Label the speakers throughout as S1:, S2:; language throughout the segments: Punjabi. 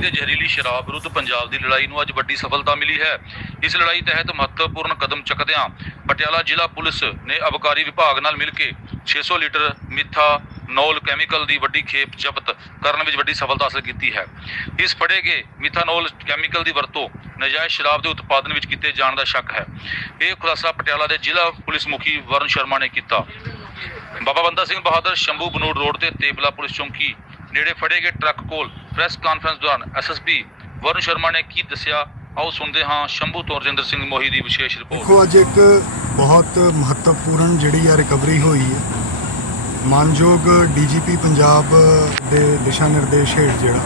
S1: ਦੇ ਜ਼ਹਿਰੀਲੀ ਸ਼ਰਾਬ ਵਿਰੁੱਧ ਪੰਜਾਬ ਦੀ ਲੜਾਈ ਨੂੰ ਅੱਜ ਵੱਡੀ ਸਫਲਤਾ ਮਿਲੀ ਹੈ। ਇਸ ਲੜਾਈ ਤਹਿਤ ਮਹੱਤਵਪੂਰਨ ਕਦਮ ਚੱਕਦਿਆਂ ਪਟਿਆਲਾ ਜ਼ਿਲ੍ਹਾ ਪੁਲਿਸ ਨੇ ਅਬਕਾਰੀ ਵਿਭਾਗ ਨਾਲ ਮਿਲ ਕੇ 600 ਲੀਟਰ ਮਿੱਥਾ ਨੋਲ ਕੈਮੀਕਲ ਦੀ ਵੱਡੀ ਖੇਪ ਜ਼ਬਤ ਕਰਨ ਵਿੱਚ ਵੱਡੀ ਸਫਲਤਾ ਹਾਸਲ ਕੀਤੀ ਹੈ। ਇਸ ਫੜੇ ਗਏ ਮਿਥਾਨੋਲ ਕੈਮੀਕਲ ਦੀ ਵਰਤੋਂ ਨਜਾਇਜ਼ ਸ਼ਰਾਬ ਦੇ ਉਤਪਾਦਨ ਵਿੱਚ ਕੀਤੇ ਜਾਣ ਦਾ ਸ਼ੱਕ ਹੈ। ਇਹ ਖੁਲਾਸਾ ਪਟਿਆਲਾ ਦੇ ਜ਼ਿਲ੍ਹਾ ਪੁਲਿਸ ਮੁਖੀ ਵਰਨ ਸ਼ਰਮਾ ਨੇ ਕੀਤਾ। ਬਾਬਾ ਬੰਦਾ ਸਿੰਘ ਬਹਾਦਰ ਸ਼ੰਭੂ ਬਨੂੜ ਰੋਡ ਤੇ ਤੇਬਲਾ ਪੁਲਿਸ ਚੌਂਕੀ ਨੇੜੇ ਫੜੇ ਗਏ ਟਰੱਕ ਕੋਲ ਪ੍ਰੈਸ ਕਾਨਫਰੰਸ ਦੌਰਾਨ ਐਸਐਸਪੀ ਵਰਨ ਸ਼ਰਮਾ ਨੇ ਕੀ ਦੱਸਿਆ? ਆਓ ਸੁਣਦੇ ਹਾਂ ਸ਼ੰਭੂ ਤੋਂ ਰਜਿੰਦਰ ਸਿੰਘ ਮੋਹੀ ਦੀ ਵਿਸ਼ੇਸ਼ ਰਿਪੋਰਟ।
S2: ਦੇਖੋ, ਅੱਜ ਇੱਕ ਬਹੁਤ ਮਹੱਤਵਪੂਰਨ ਜਿਹੜੀ ਆ ਰਿਕਵਰੀ ਹੋਈ ਹੈ। ਮਾਨਯੋਗ ਡੀਜੀਪੀ ਪੰਜਾਬ ਦੇ ਦਿਸ਼ਾ ਨਿਰਦੇਸ਼ ਹੇਠ ਜਿਹੜਾ,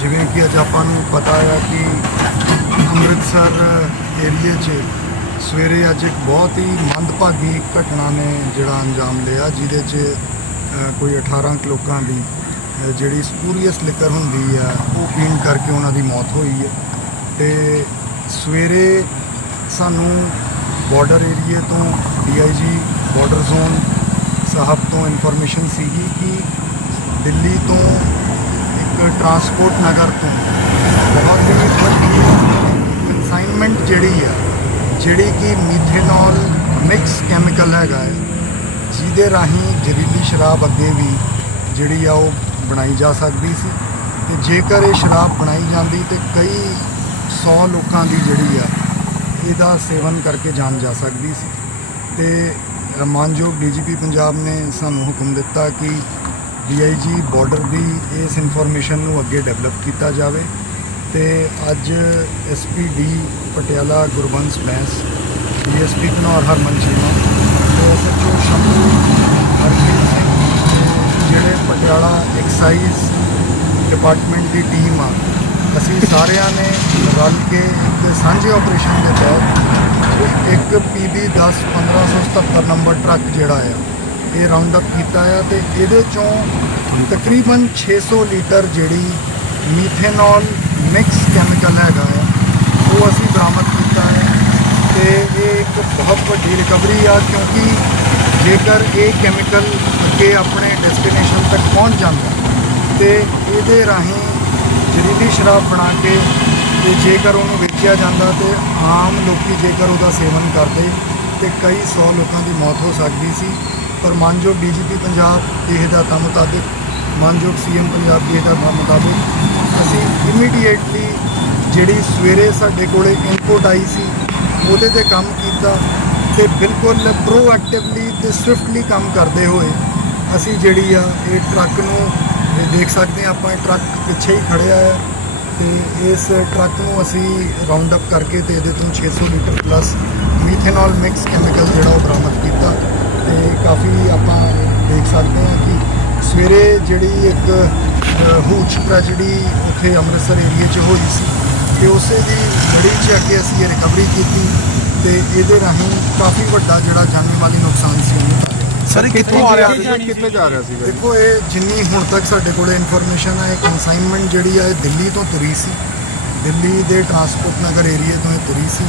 S2: ਜਿਵੇਂ ਕਿ ਅੱਜ ਆਪਾਂ ਨੂੰ ਪਤਾ ਆ ਕਿ ਅੰਮ੍ਰਿਤਸਰ ਏਰੀਏ 'ਚ ਸਵੇਰੇ ਅੱਜ ਇੱਕ ਬਹੁਤ ਹੀ ਮੰਦਭਾਗੀ ਘਟਨਾ ਨੇ ਜਿਹੜਾ ਅੰਜਾਮ ਲਿਆ, ਜਿਹਦੇ 'ਚ ਕੋਈ 18 ਕੁ ਲੋਕਾਂ ਦੀ ਜਿਹੜੀ ਸਪੂਰੀਅਸ ਲਿਕਰ ਹੁੰਦੀ ਆ, ਉਹ ਪੀਣ ਕਰਕੇ ਉਹਨਾਂ ਦੀ ਮੌਤ ਹੋਈ ਹੈ। ਤੇ ਸਵੇਰੇ ਸਾਨੂੰ ਬਾਰਡਰ ਏਰੀਏ ਤੋਂ ਡੀਆਈਜੀ ਬਾਰਡਰ ਜ਼ੋਨ ਸਾਹਿਬ ਤੋਂ ਇਨਫੋਰਮੇਸ਼ਨ ਸੀਗੀ ਕਿ ਦਿੱਲੀ ਤੋਂ ਇੱਕ ਟਰਾਂਸਪੋਰਟ ਨਗਰ ਤੋਂ ਬਹੁਤ ਹੀ ਵੱਡੀ ਕਨਸਾਈਨਮੈਂਟ ਜਿਹੜੀ ਆ ਜਿਹੜੀ ਕਿ ਮੀਥੇਨੋਲ ਮਿਕਸ ਕੈਮੀਕਲ ਹੈਗਾ ਹੈ ਜਿਹਦੇ ਰਾਹੀਂ ਜ਼ਹਿਰੀਲੀ ਸ਼ਰਾਬ ਅੱਗੇ ਵੀ ਜਿਹੜੀ ਆ ਉਹ ਬਣਾਈ ਜਾ ਸਕਦੀ ਸੀ ਤੇ ਜੇਕਰ ਇਹ ਸ਼ਰਾਬ ਬਣਾਈ ਜਾਂਦੀ ਤੇ ਕਈ 100 ਲੋਕਾਂ ਦੀ ਜਿਹੜੀ ਆ ਇਹਦਾ ਸੇਵਨ ਕਰਕੇ ਜਾਨ ਜਾ ਸਕਦੀ ਸੀ। ਤੇ ਅ, ਮਾਨਯੋਗ ਡੀਜੀਪੀ ਪੰਜਾਬ ਨੇ ਸਾਨੂੰ ਹੁਕਮ ਦਿੱਤਾ ਕਿ ਡੀਆਈਜੀ ਬਾਰਡਰ ਦੀ ਇਸ ਇਨਫੋਰਮੇਸ਼ਨ ਨੂੰ ਅੱਗੇ ਡਿਵੈਲਪ ਕੀਤਾ ਜਾਵੇ। ਤੇ ਅੱਜ ਐਸਪੀਡੀ ਪਟਿਆਲਾ ਗੁਰਬੰਸ ਬੈਂਸ ਡੀਐਸਪੀ ਘਨੌਰ ਹਰਮਨ ਚੀਮਾ ਤੇ ਐਸਐਚਓ ਸ਼ੰਭੂ ਹਰਪ੍ਰੀਤ ਸਿੰਘ ਜਿਹੜੇ ਪਟਿਆਲਾ ਐਕਸਾਈਜ਼ ਡਿਪਾਰਟਮੈਂਟ ਦੀ ਟੀਮ ਆ, ਅਸੀਂ ਸਾਰਿਆਂ ਨੇ ਰਲ ਕੇ ਇੱਕ ਸਾਂਝੇ ਆਪਰੇਸ਼ਨ ਦੇ ਤਹਿਤ ਇੱਕ ਪੀਬੀ 10 1577 ਨੰਬਰ ਟਰੱਕ ਜਿਹੜਾ ਆ, ਇਹ ਰਾਉਂਡ ਅਪ ਕੀਤਾ ਆ ਤੇ ਇਹਦੇ ਚੋਂ ਤਕਰੀਬਨ 600 ਲੀਟਰ ਜਿਹੜੀ ਮੀਥੇਨੋਲ ਮਿਕਸ ਕੈਮੀਕਲ ਹੈਗਾ ਆ, ਉਹ ਅਸੀਂ ਬਰਾਮਦ ਕੀਤਾ ਹੈ ਤੇ ਇਹ ਇੱਕ ਬਹੁਤ ਵੱਡੀ ਰਿਕਵਰੀ ਆ ਕਿਉਂਕਿ ਜੇਕਰ ਇਹ ਕੈਮੀਕਲ ਅੱਗੇ ਆਪਣੇ ਡੈਸਟੀਨੇਸ਼ਨ ਤੱਕ ਪਹੁੰਚ ਜਾਂਦਾ ਤੇ ਇਹਦੇ ਰਾਹੀਂ ਜ਼ਹਿਰੀਲੀ ਸ਼ਰਾਬ ਬਣਾ ਕੇ ਤੇ ਜੇਕਰ ਉਹਨੂੰ ਵੇਚਿਆ ਜਾਂਦਾ ਤੇ ਆਮ ਲੋਕੀ ਜੇਕਰ ਉਹਦਾ ਸੇਵਨ ਕਰਦੇ ਤੇ ਕਈ 100 ਲੋਕਾਂ ਦੀ ਮੌਤ ਹੋ ਸਕਦੀ ਸੀ। ਪਰ ਮਾਨਯੋਗ ਡੀਜੀਪੀ ਪੰਜਾਬ ਦੇ ਹਦਾਇਤਾਂ ਮੁਤਾਬਿਕ, ਮਾਨਯੋਗ ਸੀਐਮ ਪੰਜਾਬ ਦੇ ਹਦਾਇਤਾਂ ਮੁਤਾਬਿਕ ਇਮੀਡੀਏਟਲੀ ਜਿਹੜੀ ਸਵੇਰੇ ਸਾਡੇ ਕੋਲੇ ਇਨਪੁਟ ਆਈ ਸੀ, ਉਹਦੇ ਤੇ ਕੰਮ ਕੀਤਾ ਤੇ ਬਿਲਕੁਲ ਪ੍ਰੋਐਕਟਿਵਲੀ ਤੇ ਸਵਿਫਟਲੀ ਕੰਮ ਕਰਦੇ ਹੋਏ ਅਸੀਂ ਜਿਹੜੀ ਆ ਇਹ ਟਰੱਕ ਨੂੰ ਦੇਖ ਸਕਦੇ ਆ ਆਪਾਂ, ਇਹ ਟਰੱਕ ਪਿੱਛੇ ਹੀ ਖੜਿਆ ਆ ਤੇ ਇਸ ਟਰੱਕ ਨੂੰ ਅਸੀਂ ਰਾਉਂਡ ਅਪ ਕਰਕੇ ਤੇ ਇਹਦੇ ਤੋਂ 600 litre plus methanol mix chemical ਜਿਹੜਾ ਉਹ ਬਰਾਮਦ ਕੀਤਾ ਤੇ ਕਾਫੀ ਆਪਾਂ ਦੇਖ ਸਕਦੇ ਆ ਕਿ ਸਵੇਰੇ ਜਿਹੜੀ ਇੱਕ ਹੂਚ ਟ੍ਰੈਜਡੀ ਉੱਥੇ ਅੰਮ੍ਰਿਤਸਰ ਏਰੀਏ 'ਚ ਹੋਈ ਸੀ। ਤੇ ਉਸੇ ਦੀ ਲੜੀ 'ਚ ਅੱਗੇ ਅਸੀਂ ਇਹ ਰਿਕਵਰੀ ਕੀਤੀ ਤੇ ਇਹਦੇ ਰਾਹੀਂ ਕਾਫੀ ਵੱਡਾ ਜਿਹੜਾ ਜਾਨੀ ਮਾਲੀ ਨੁਕਸਾਨ ਸੀ ਉਹਨੂੰ
S3: ਸਰ ਕਿੱਥੋਂ ਆ ਰਿਹਾ ਸੀ?
S4: ਕਿੱਥੇ ਜਾ ਰਿਹਾ ਜੀ?
S2: ਦੇਖੋ ਇਹ ਜਿੰਨੀ ਹੁਣ ਤੱਕ ਸਾਡੇ ਕੋਲੇ ਇਨਫੋਰਮੇਸ਼ਨ ਹੈ ਕਨਸਾਈਨਮੈਂਟ ਜਿਹੜੀ ਆ ਇਹ ਦਿੱਲੀ ਤੋਂ ਤੁਰੀ ਸੀ। ਦਿੱਲੀ ਦੇ ਟਰਾਂਸਪੋਰਟ ਨਗਰ ਏਰੀਆ ਤੋਂ ਇਹ ਤੁਰੀ ਸੀ।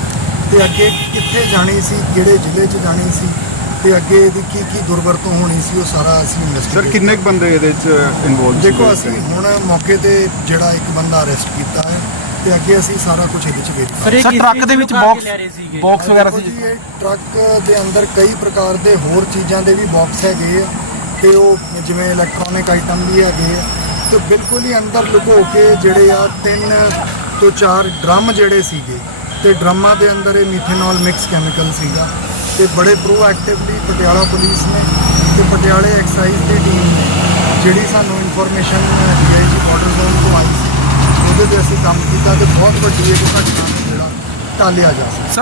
S2: ਤੇ ਅੱਗੇ ਕਿੱਥੇ ਜਾਣੀ ਸੀ? ਕਿਹੜੇ ਜ਼ਿਲ੍ਹੇ 'ਚ ਜਾਣੀ ਸੀ? ਤੇ ਅੱਗੇ ਇਹਦੀ ਕੀ ਕੀ ਦੁਰਵਰਤੋਂ ਹੋਣੀ ਸੀ ਉਹ ਸਾਰਾ ਅਸੀਂ
S4: ਸਰ
S2: ਇਨਵੈਸਟੀਗੇਟ
S4: ਕਿੰਨੇ ਕੁ ਬੰਦੇ ਇਹਦੇ ਚ ਇਨਵੋਲਵ
S2: ਦੇਖੋ ਅਸੀਂ ਹੁਣ ਮੌਕੇ ਤੇ ਜਿਹੜਾ ਇੱਕ ਬੰਦਾ ਅਰੈਸਟ ਕੀਤਾ ਹੈ ਤੇ ਅੱਗੇ ਅਸੀਂ ਸਾਰਾ ਕੁਝ ਇਹਦੇ 'ਚ ਵੇਖ
S3: ਸਰ ਟਰੱਕ ਦੇ ਵਿੱਚ ਬਾਕਸ ਬਾਕਸ ਵਗੈਰਾ ਸੀ?
S2: ਜੀ ਇਹ ਟਰੱਕ ਦੇ ਅੰਦਰ ਕਈ ਪ੍ਰਕਾਰ ਦੇ ਹੋਰ ਚੀਜ਼ਾਂ ਦੇ ਵੀ ਬਾਕਸ ਹੈਗੇ ਆ ਤੇ ਉਹ ਜਿਵੇਂ ਇਲੈਕਟ੍ਰੋਨਿਕ ਆਈਟਮ ਵੀ ਹੈਗੇ ਆ ਤੇ ਬਿਲਕੁਲ ਹੀ ਅੰਦਰ ਲੁਕੋ ਕੇ ਜਿਹੜੇ ਆ ਤਿੰਨ ਤੋਂ ਚਾਰ ਡਰਮ ਜਿਹੜੇ ਸੀਗੇ ਤੇ ਡਰਮਾਂ ਦੇ ਅੰਦਰ ਇਹ ਮੀਥੇਨੋਲ ਮਿਕਸ ਕੈਮੀਕਲ ਸੀਗਾ। ਤੇ ਬੜੇ ਪ੍ਰੋਐਕਟਿਵਲੀ ਪਟਿਆਲਾ ਪੁਲਿਸ ਨੇ ਤੇ ਪਟਿਆਲੇ ਐਕਸਾਈਜ਼ ਦੀ ਟੀਮ ਨੇ ਜਿਹੜੀ ਸਾਨੂੰ ਇਨਫੋਰਮੇਸ਼ਨ ਡੀਆਈਜੀ ਬਾਰਡਰ ਜ਼ੋਨ ਤੋਂ ਆਈ ਸੀ, ਉਹਦੇ ਤੇ ਅਸੀਂ ਕੰਮ ਕੀਤਾ ਤੇ ਬਹੁਤ ਵੱਡੀ ਇੱਕ ਘਟਨਾ ਨੂੰ ਜਿਹੜਾ ਟਾਲਿਆ ਜਾ ਸਕਦਾ।